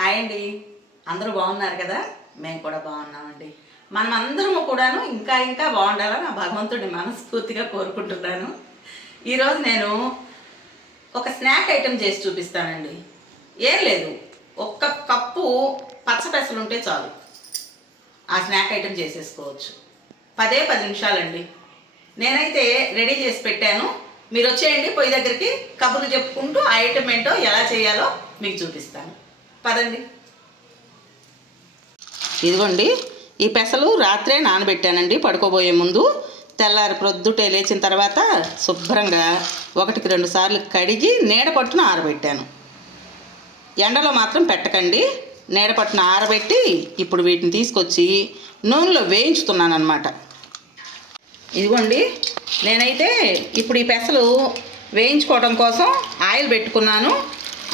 Hi అండి. అందరూ బాగున్నారు కదా? మేము కూడా బాగున్నామండి. మనం అందరము కూడాను ఇంకా ఇంకా బాగుండాలని ఆ భగవంతుడిని మనస్ఫూర్తిగా కోరుకుంటున్నాను. ఈరోజు నేను ఒక స్నాక్ ఐటెం చేసి చూపిస్తానండి. ఏం లేదు. ఒక్క కప్పు పచ్చపెసలు ఉంటే చాలు. ఆ స్నాక్ ఐటెం చేసేసుకోవచ్చు. పదే పది నిమిషాలండి. నేనైతే రెడీ చేసి పెట్టాను. మీరు వచ్చేయండి పొయ్యి దగ్గరికి కబుర్లు చెప్పుకుంటూ ఆ ఐటెం ఏంటో ఎలా చేయాలో మీకు చూపిస్తాను. పదండి. ఇదిగోండి ఈ పెసలు రాత్రే నానబెట్టానండి పడుకోబోయే ముందు. తెల్లారి ప్రొద్దుటే లేచిన తర్వాత శుభ్రంగా ఒకటికి రెండు సార్లు కడిగి నీడ పట్టున ఆరబెట్టాను. ఎండలో మాత్రం పెట్టకండి. నీడ పట్టున ఆరబెట్టి ఇప్పుడు వీటిని తీసుకొచ్చి నూనెలో వేయించుతున్నాను అనమాట ఇదిగోండి నేనైతే ఇప్పుడు ఈ పెసలు వేయించుకోవడం కోసం ఆయిల్ పెట్టుకున్నాను.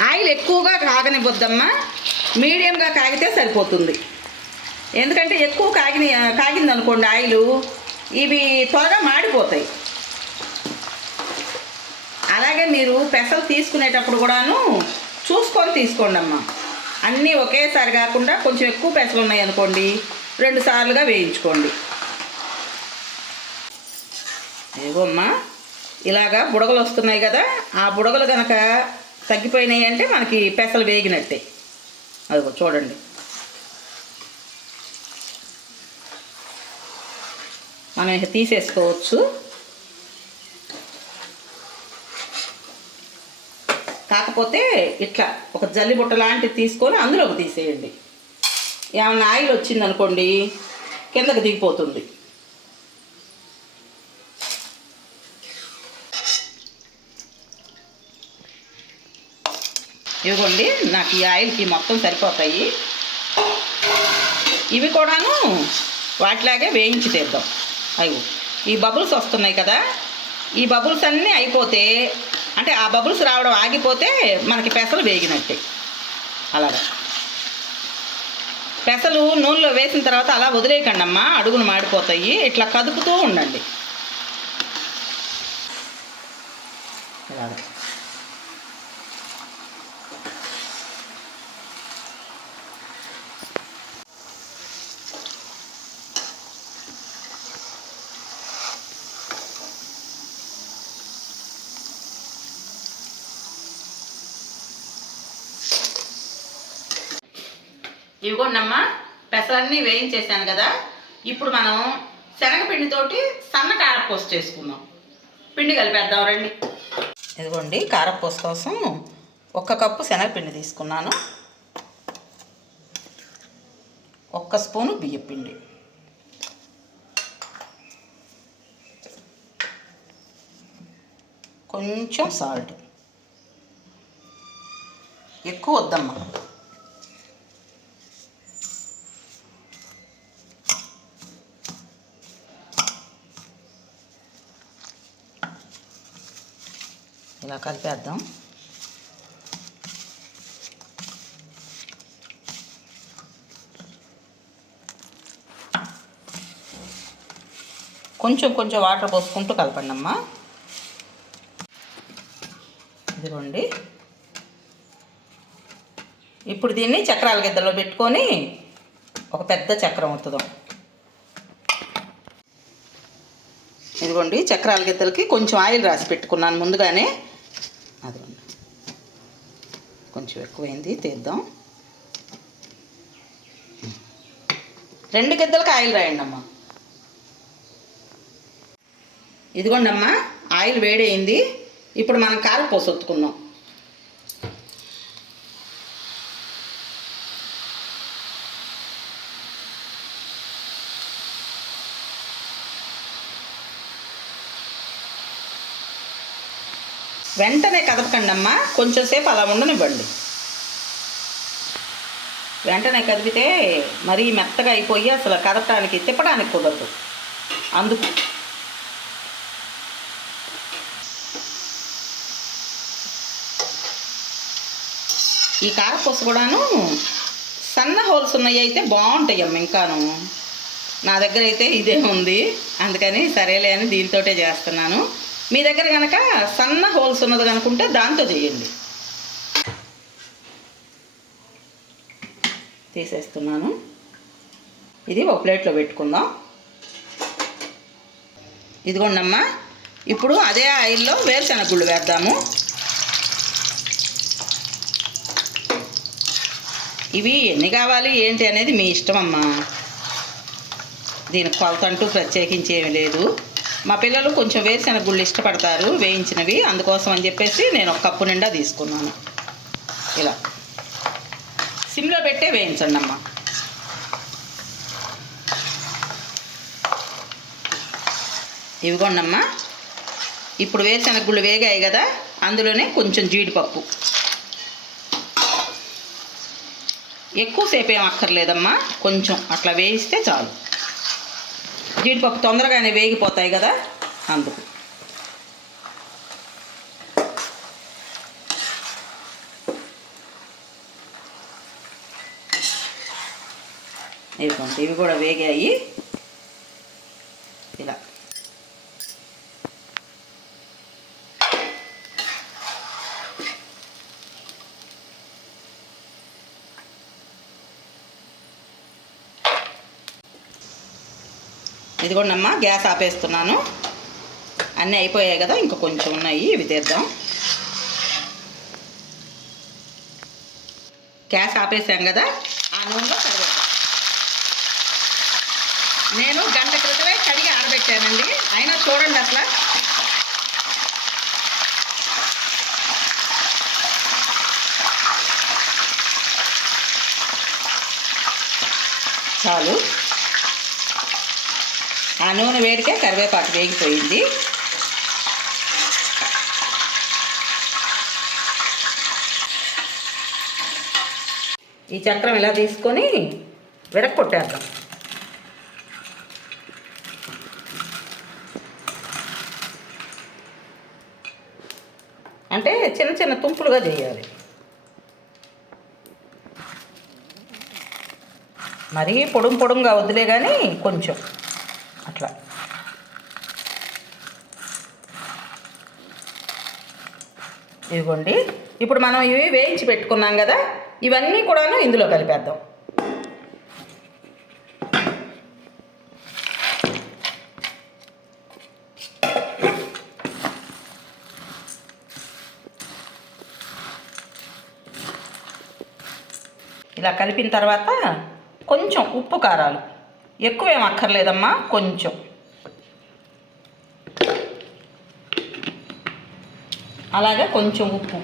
ఆయిల్ ఎక్కువగా కాగనివ్వద్దమ్మా. మీడియంగా కాగితే సరిపోతుంది. ఎందుకంటే ఎక్కువ కాగిన కాగింది అనుకోండి ఆయిలు ఇవి త్వరగా మాడిపోతాయి. అలాగే మీరు పెసలు తీసుకునేటప్పుడు కూడాను చూసుకొని తీసుకోండి అమ్మా అన్నీ ఒకేసారి కాకుండా కొంచెం ఎక్కువ పెసలు ఉన్నాయి అనుకోండి రెండు సార్లుగా వేయించుకోండి. ఏగోమ్మా ఇలాగా బుడగలు వస్తున్నాయి కదా ఆ బుడగలు కనుక తగ్గిపోయినాయి అంటే మనకి పెసలు వేగినట్టే. అదిగో చూడండి. మనం ఇక తీసేసుకోవచ్చు. కాకపోతే ఇట్లా ఒక జల్లి బుట్ట లాంటిది తీసుకొని అందులోకి తీసేయండి. ఏమైనా ఆయిల్ వచ్చిందనుకోండి కిందకి దిగిపోతుంది. ఇదిగోండి నాకు ఈ ఆయిల్కి మొత్తం సరిపోతాయి. ఇవి కూడాను వాటిలాగే వేయించి తీద్దాం. అవి ఈ బబుల్స్ వస్తున్నాయి కదా. ఈ బబుల్స్ అన్నీ అయిపోతే అంటే ఆ బబుల్స్ రావడం ఆగిపోతే మనకి పెసలు వేగినట్టే. అలాగా. పెసలు నూనెలో వేసిన తర్వాత అలా వదిలేయకండి అమ్మా అడుగును మాడిపోతాయి. ఇట్లా కదుపుతూ ఉండండి. ఇవిగోండమ్మా పెసరన్నీ వేయించేసాను కదా. ఇప్పుడు మనం శనగపిండితోటి సన్న కారపూస చేసుకుందాం. పిండి కలిపేద్దాం రండి. ఇదిగోండి కారపూస కోసం ఒక్క కప్పు శనగపిండి తీసుకున్నాను. ఒక్క స్పూను బియ్యపిండి. కొంచెం సాల్ట్. ఎక్కువ వద్దమ్మా. కలిపేద్దాం. కొంచెం కొంచెం వాటర్ పోసుకుంటూ కలపండి అమ్మా. ఇదిగోండి. ఇప్పుడు దీన్ని చక్రాల గిద్దలో పెట్టుకొని ఒక పెద్ద చక్రం అవుతుందాం ఇదిగోండి చక్రాల గిద్దలకి కొంచెం ఆయిల్ రాసి పెట్టుకున్నాను ముందుగానే. అదిగోండి కొంచెం ఎక్కువైంది తీద్దాం. రెండు గిద్దలకు ఆయిల్ రాయండి అమ్మా. ఇదిగోండమ్మా ఆయిల్ వేడైంది ఇప్పుడు మనం కారపూస ఒత్తుకున్నాం వెంటనే కదపకండి అమ్మా కొంచెం సేపు అలా ఉండనివ్వండి. వెంటనే కదిపితే మరీ మెత్తగా అయిపోయి అసలు కదపడానికి తిప్పడానికి కుదరదు. అందుకు. ఈ కారపూస కూడాను సన్న హోల్స్ ఉన్నాయి అయితే బాగుంటాయి అమ్మ ఇంకాను. నా దగ్గర అయితే ఇదే ఉంది. అందుకని సరేలే అని దీంతోటే చేస్తున్నాను. మీ దగ్గర కనుక సన్న హోల్స్ ఉన్నది కనుకుంటే దాంతో చేయండి. తీసేస్తున్నాను. ఇది ఒక ప్లేట్లో పెట్టుకుందాం. ఇదిగోండమ్మా ఇప్పుడు అదే ఆయిల్లో వేరుశెనగ గుళ్ళు వేద్దాము. ఇవి ఎన్ని కావాలి ఏంటి అనేది మీ ఇష్టం అమ్మా దీనికి కొలతంటూ ప్రత్యేకించి ఏమీ లేదు. మా పిల్లలు కొంచెం వేరుశెనగ గుళ్ళు ఇష్టపడతారు వేయించినవి. అందుకోసం అని చెప్పేసి నేను ఒక కప్పు నిండా తీసుకున్నాను. ఇలా. సిమ్లో పెట్టే వేయించండి అమ్మ. ఇవిగోండమ్మా ఇప్పుడు వేరుశెనగ గుళ్ళు వేగాయి కదా అందులోనే కొంచెం జీడిపప్పు. ఎక్కువసేపు ఏం అక్కర్లేదమ్మా. కొంచెం అట్లా వేయిస్తే చాలు. జీడిపప్పు తొందరగానే వేగిపోతాయి కదా? అందుకు. ఇదిగోండి ఇవి కూడా వేగాయి. ఇలా. ఇదిగోండమ్మా గ్యాస్ ఆపేస్తున్నాను. అన్నీ అయిపోయాయి కదా ఇంకా కొంచెం ఉన్నాయి ఇవి తీద్దాం. గ్యాస్ ఆపేసాం కదా ఆ నూనెలో కరివేపాకు నేను గంట క్రితమే కడిగి ఆరబెట్టానండి. అయినా చూడండి అసలు. చాలు. నూనె వేడికే కరివేపాకు వేగిపోయింది. ఈ చక్రం ఇలా తీసుకొని విరక్కొట్టేద్దాం అంటే చిన్న చిన్న తుంపులుగా చేయాలి. మరీ పొడుం పొడుంగా వద్దులే కానీ కొంచెం అట్లా ఇదిగోండి. ఇప్పుడు మనం ఇవి వేయించి పెట్టుకున్నాం కదా ఇవన్నీ కూడాను ఇందులో కలిపేద్దాం. ఇలా కలిపిన తర్వాత కొంచెం ఉప్పు కారాలు. ఎక్కువేం అక్కర్లేదమ్మా కొంచెం. అలాగే కొంచెం ఉప్పు.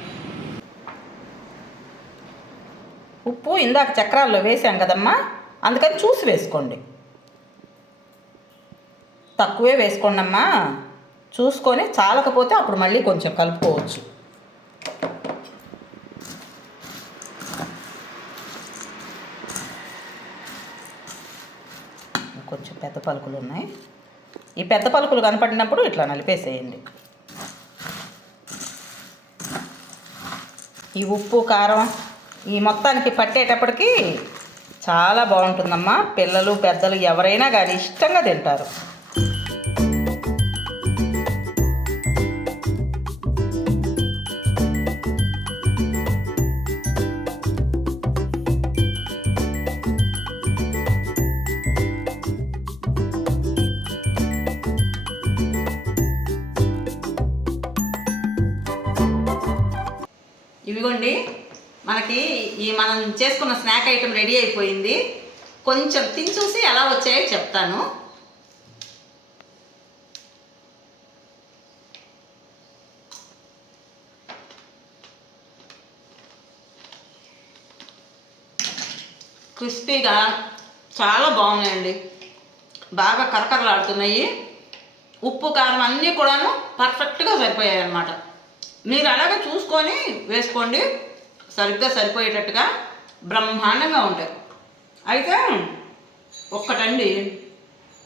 ఉప్పు ఇందాక చక్రాల్లో వేసాం కదమ్మా అందుకని చూసి వేసుకోండి. తక్కువే వేసుకోండి అమ్మా చూసుకొని చాలకపోతే అప్పుడు మళ్ళీ కొంచెం కలుపుకోవచ్చు. కొంచెం పెద్ద పలుకులు ఉన్నాయి. ఈ పెద్ద పలుకులు కనపడినప్పుడు ఇట్లా నలిపేసేయండి. ఈ ఉప్పు కారం ఈ మొత్తానికి పట్టేటప్పటికి చాలా బాగుంటుందమ్మా. పిల్లలు పెద్దలు ఎవరైనా కానీ ఇష్టంగా తింటారు. ఇవిగోండి. మనకి ఈ మనం చేసుకున్న స్నాక్ ఐటెం రెడీ అయిపోయింది. కొంచెం తిని చూసి ఎలా వచ్చాయో చెప్తాను. క్రిస్పీగా చాలా బాగున్నాయండి. బాగా కరకరలాడుతున్నాయి. ఉప్పు కారం అన్నీ కూడాను పర్ఫెక్ట్గా సరిపోయాయి అన్నమాట మీరు అలాగే చూసుకొని వేసుకోండి. సరిగ్గా సరిపోయేటట్టుగా బ్రహ్మాండంగా ఉంటాయి. అయితే ఒక్కటండి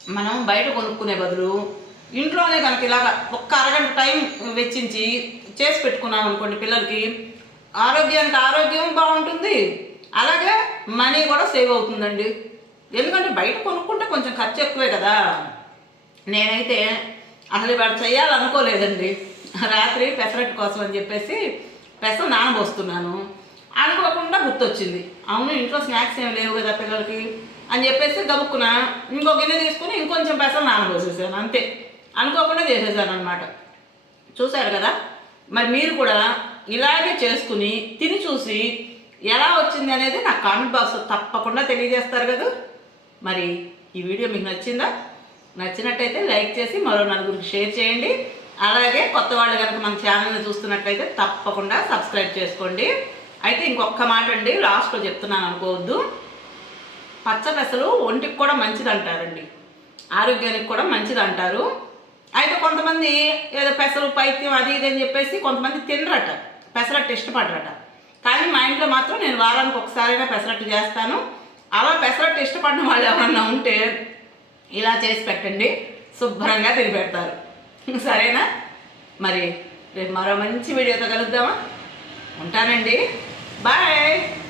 మనం బయట కొనుక్కునే బదులు ఇంట్లోనే కనుక ఇలాగ ఒక్క అరగంట టైం వెచ్చించి చేసి పెట్టుకున్నాం అనుకోండి పిల్లలకి ఆరోగ్యానికి ఆరోగ్యం బాగుంటుంది. అలాగే మనీ కూడా సేవ్ అవుతుందండి. ఎందుకంటే బయట కొనుక్కుంటే కొంచెం ఖర్చు ఎక్కువే కదా. నేనైతే అసలు ఇవాళ చేయాలనుకోలేదండి. రాత్రి పెసరట్టు కోసం అని చెప్పేసి పెసలు నానబోస్తున్నాను. అనుకోకుండా గుర్తొచ్చింది. అవును ఇంట్లో స్నాక్స్ ఏమి లేవు కదా పిల్లలకి అని చెప్పేసి గబుక్కున ఇంకో గిన్నె తీసుకుని ఇంకొంచెం పెసలు నానబోసేసాను అంతే. అనుకోకుండా చేసేసాను అనమాట చూశారు కదా? మరి మీరు కూడా ఇలాగే చేసుకుని తిని చూసి ఎలా వచ్చింది అనేది నాకు కామెంట్ బాక్స్ తప్పకుండా తెలియజేస్తారు కదా. మరి ఈ వీడియో మీకు నచ్చిందా? నచ్చినట్టయితే లైక్ చేసి మరో నలుగురికి షేర్ చేయండి. అలాగే కొత్త వాళ్ళు కనుక మన ఛానల్ని చూస్తున్నట్లయితే తప్పకుండా సబ్స్క్రైబ్ చేసుకోండి. అయితే ఇంకొక మాట అండి లాస్ట్లో చెప్తున్నాను అనుకోవద్దు. పచ్చ పెసలు ఒంటికి కూడా మంచిది అంటారండి ఆరోగ్యానికి కూడా మంచిది అంటారు అయితే కొంతమంది ఏదో పెసలు పైత్యం అది ఇది అని చెప్పేసి కొంతమంది తినరట. పెసరట్టు ఇష్టపడరట. కానీ మా ఇంట్లో మాత్రం నేను వారానికి ఒకసారైనా పెసరట్టు చేస్తాను. అలా పెసరట్టు ఇష్టపడిన వాళ్ళు ఎవరన్నా ఉంటే ఇలా చేసి పెట్టండి. శుభ్రంగా తిని పెడతారు సరేనా? మరి రేపు మరో మంచి వీడియోతో కలుద్దామా? ఉంటానండి. బాయ్.